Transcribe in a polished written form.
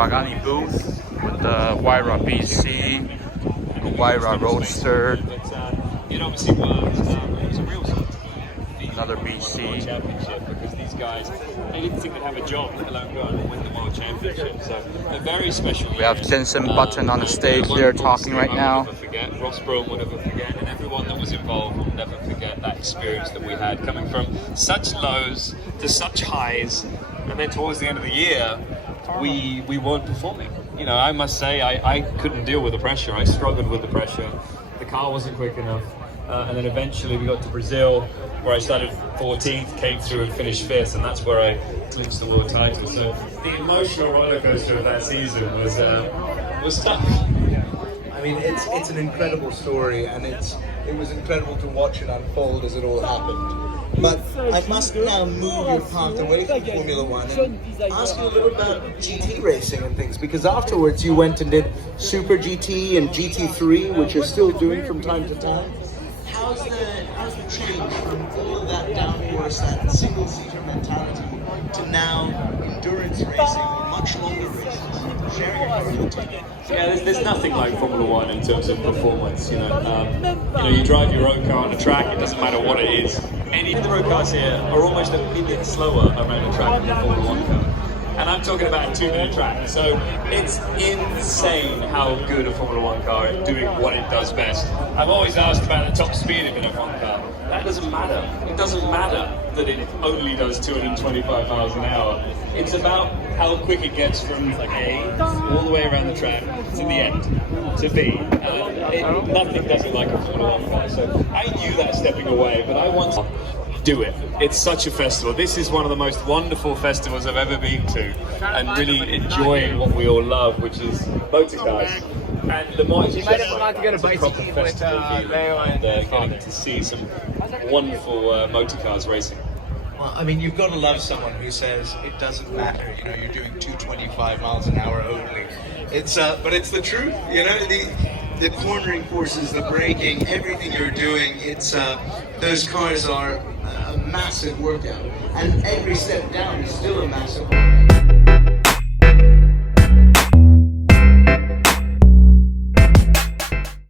Pagani booth with the Huayra BC, the Huayra Roadster, It obviously was a real another BC. championship, because these guys, they didn't think they'd have a job, let alone go and win the world championship. So a very special. We have Jensen Button on the stage there talking right now. I'll never forget. Ross Broom will never forget, and everyone that was involved will never forget that experience that we had, coming from such lows to such highs, and then towards the end of the year, we weren't performing. You know, I must say, I couldn't deal with the pressure. I struggled with the pressure. The car wasn't quick enough, and then eventually we got to Brazil, where I started 14th, came through and finished 5th, and that's where I clinched the world title. So the emotional roller coaster of that season was tough. I mean, it's an incredible story, and it was incredible to watch it unfold as it all happened. But I must now move your path away from Formula One and ask you a little about GT racing and things, because afterwards you went and did Super GT and GT3, which you're still doing from time to time. How's the change from all of that downforce, that single-seater mentality, to now endurance racing, much longer races, sharing your car with the team? Yeah, there's nothing like Formula One in terms of performance. You know, you drive your own car on a track. It doesn't matter what it is. Any of the road cars here are almost a minute slower around the track than a Formula One car. And I'm talking about a 2-minute track. So it's insane how good a Formula One car is doing what it does best. I've always asked about the top speed of an F1 car. That doesn't matter. It doesn't matter that it only does 225 miles an hour. It's about how quick it gets from A all the way around the track to the end, to B. Nothing does it like a Formula One car. So I knew that stepping away, but I want to do it. It's such a festival. This is one of the most wonderful festivals I've ever been to, and really enjoying what we all love, which is motorcars. And Le Mans is just like a proper festival feeling, and getting to see some wonderful motorcars racing. Well, I mean, you've got to love someone who says it doesn't matter, you know, you're doing 225 miles an hour only. But it's the truth, you know, the cornering forces, the braking, everything you're doing, those cars are a massive workout. And every step down is still a massive workout.